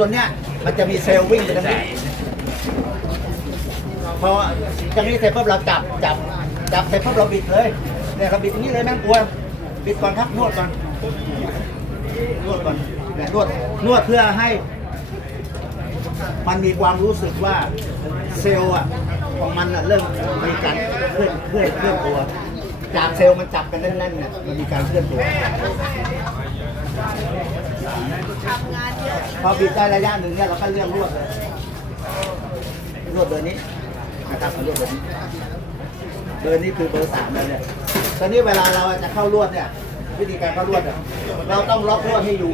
ตัวเนี้ยมันจะมีเซลล์วิ่งไปตรงนี้พอจากนี้เสร็จปุ๊บเราจับจับจับเสร็จปุ๊บเราบิดเลยเนี่ยเราบิดอย่างนี้เลยแม่งกลัวบิดก่อนครับนวดก่อนนวดก่อนเนี่นวดนวดเพื่อให้ มันมีความรู้สึกว่าเซลล์อะของมันอะเริ่มมีการเคลื่อนเคลื่อนเคลื่อนตัว จากเซลล์มันจับกันแน่นๆเนี่ยมันมีการเคลื่อนตัว พอบิดได้ระยะหนึ่งเนี่ยเราก็เลื่อนรวดเลยรวดเบอร์นี้นะครับรวดเบอร์นี้เบอร์นี้คือเบอร์สามแล้วเนี่ยตอนนี้เวลาเราจะเข้ารวดเนี่ย วิธีการเข้ารวดอะเราต้องล็อกรวดให้อยู่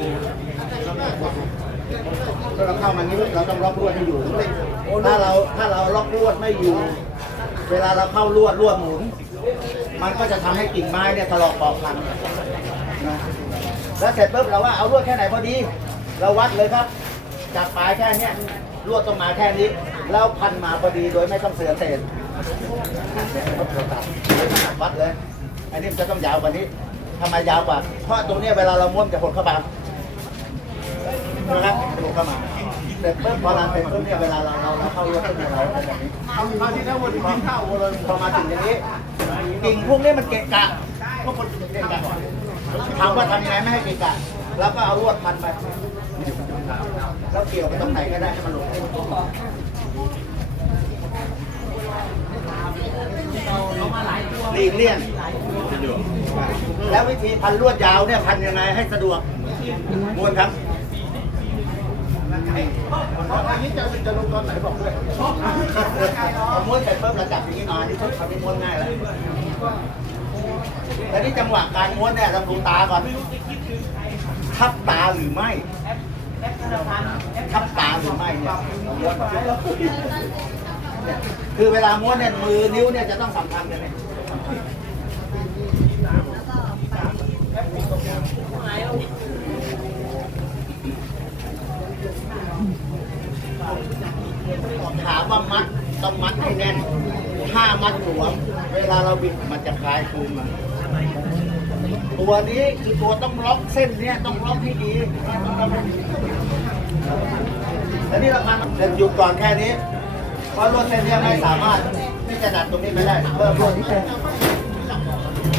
ถ้าเราเข้ามานี้เราต้องล็อกรวดให้อยู่ถ้าเราถ้าเราล็อกรวดไม่อยู่ เวลาเราเข้ารวดรวดหมุนมันก็จะทำให้กิ่งไม้เนี่ยถลอกปอกพันนะแล้วเสร็จปุ๊บเราว่าเอารวดแค่ไหนพอดี เราวัดเลยครับ จากปลายแค่เนี้ยลวดต้องมาแค่นี้ แล้วพันมาพอดีโดยไม่ต้องเสือเศษวัดเลย อันนี้มันจะต้องยาวกว่านี้ทำไมยาวกว่า เพราะตรงเนี้ยเวลาเราม้วนจะหดเข้ามานะครับหดเข้ามาเสร็จปุ๊บพอเราเสร็จปุ๊บเนี่ยเวลาเราเราเราเข้ารวดขึ้นมาเราเป็นแบบนี้เอามาที่แล้ววันนี้กินข้าวเลยพอมาถึงอย่างนี้กิ่งพวกนี้มันเกะกะพวกคนเกะกะถามว่าทำยังไงไม่ให้เกะกะ แล้วก็เอาลวดพันไป แล้วเกี่ยวไปตรงไหนก็ได้ให้มันลงหลีกเลี่ยงแล้ววิธีพันลวดยาวเนี่ยพันยังไงให้สะดวกมวนครับอันนี้จะจะลงตอนไหนบอกด้วยอม้วนเสร็จปุ๊บเราจับอย่างนี้หน่อยนี่ชุดทำเป็นม้วนง่ายแล้วแต่นี่จังหวะการม้วนเนี่ยเราดูตาก่อน ทับตาหรือไม่ทับตาหรือไม่เนี่ยคือเวลาม้วนเนี่ยมือนิ้วเนี่ยจะต้องสัมพันธ์กันเนี่ยถามว่ามัดต้องมัดให้แน่น ถ้ามัดหลวม เวลาเราบิดมันจะคลายคืนมา ตัวนี้คือตัวต้องล็อกเส้นเนี่ยต้องล็อกให้ดีแล้วนี่เราพันเดี๋ยวหยุดก่อนแค่นี้ เพราะลวดเส้นเนี้ไม่สามารถที่จะดัดตรงนี้ไปได้เพิ่มลวดนิดนึง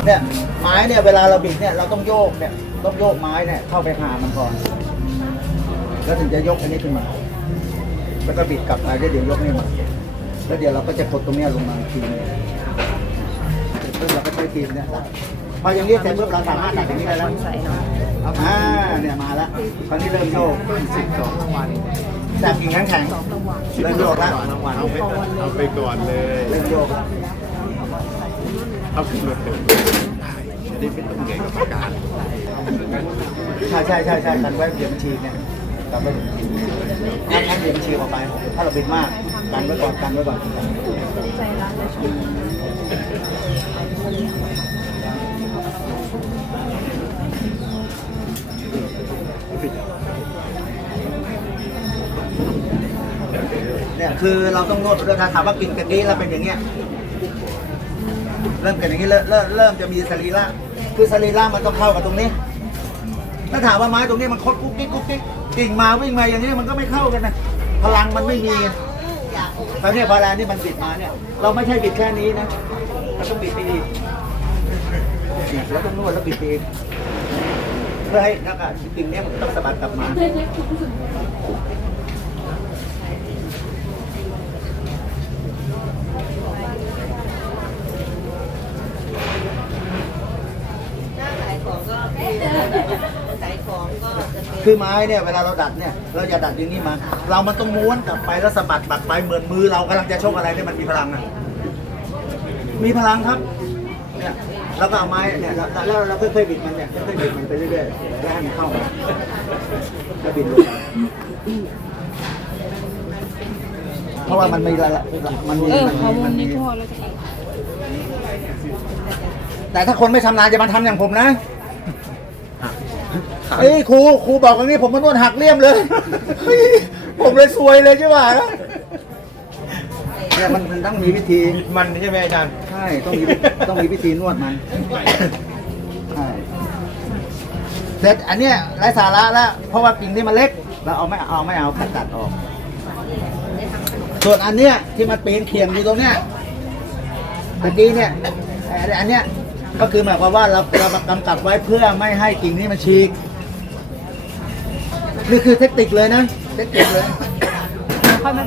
เนี่ยไม้เนี่ยเวลาเราบิดเนี่ยเราต้องโยกเนี่ยต้องโยกไม้เนี่ยเข้าไปหามันก่อน แล้วถึงจะยกอันนี้ขึ้นมา แล้วก็บิดกลับมาแล้วเดี๋ยวยกนี่มาแล้วเดี๋ยวเราก็จะกดตรงเนี้ยลงมาทีนึง ปุ๊บเราก็ใช้ทีมเนี่ยดัดพออย่างนี้เสร็จปุ๊บเราสามารถดัดอย่างนี้ได้แล้วอ่าเนี่ยมาแล้วคราวนี้เริ่มโยกสิบสองรางวัลจากกิ่งแข็งแข็งเริ่มโยกแล้วรางวัลเอาไปเอาไปก่อนเลยเริ่มโยกแล้วเอาขึ้นรถเต็มอันนี้เป็นตำแหน่งกรรมการใช่ใช่ใช่ใช่กันไว้เหยียบบัญชีเนี่ย กันไว้งั้นงั้นเหยียบบัญชีออกไป ถ้าเราบิดมากกันไว้ก่อนกันไว้ก่อนเนี่ยคือเราต้องนวดด้วยถ้าถามว่ากินกันนี้แล้วเป็นอย่างเงี้ยเริ่มกันอย่างนี้เริ่มเริ่มจะมีสรีระคือสรีระมันต้องเข้ากับตรงนี้ ถ้าถามว่าไม้ตรงนี้มันคดกุ๊กกิ๊กกุ๊กกิ๊กกิ่งมาวิ่งมาอย่างนี้มันก็ไม่เข้ากันนะพลังมันไม่มีตอนนี้พอแล้วนี่มันบิดมาเนี่ย เราไม่ใช่บิดแค่นี้นะเราต้องบิดไปอีกแล้วต้องนวดแล้วบิดไปอีกเพื่อให้นักอะกิ่งเนี้ยมันต้องสะบัดกลับมา ถ้าขายของก็ขายของก็จะเป็น คือไม้เนี่ยเวลาเราดัดเนี่ยเราจะดัดอย่างนี้มา เรามันต้องม้วนกลับไปแล้วสะบัดบัดไปเหมือนมือเรากำลังจะชกอะไรเนี่ยมันมีพลังนะมีพลังครับเนี่ยแล้วก็เอาไม้เนี่ยแล้วแล้วเราค่อยๆบิดมันเนี่ยค่อยๆบิดมันไปเรื่อยๆแล้วให้มันเข้ามาแล้วบิดลงเพราะว่ามันมีละละมันมีเออมันฮอร์โมมันนมีนี่พอแล้วจะแต่ถ้าคนไม่ชำนาญจะมาทำอย่างผมนะ เอ้ยครูครูบอกอย่างนี้ผมมานวดหักเลี่ยมเลยเฮ้ยผมเลยซวยเลยใช่ป่ะเนี่ยมันมันต้องมีวิธีมันใช่ไหมอาจารย์ ใช่ต้องมีต้องมีวิธีนวดมันใช่เสร็จอันเนี้ยไร้สาระแล้วเพราะว่ากิ่งนี่มันเล็กเราเอาไม่เอาไม่เอาตัดตัดออก ส่วนอันเนี้ยที่มันปีนเขียงอยู่ตรงเนี้ยเมื่อกี้เนี่ยไอ้อันเนี้ย ก็คือหมายความว่าเราเรากำกับไว้เพื่อไม่ให้กิ่งนี้มันฉีกนี่คือเทคนิคเลยนะ เทคนิคเลย ค่อยมา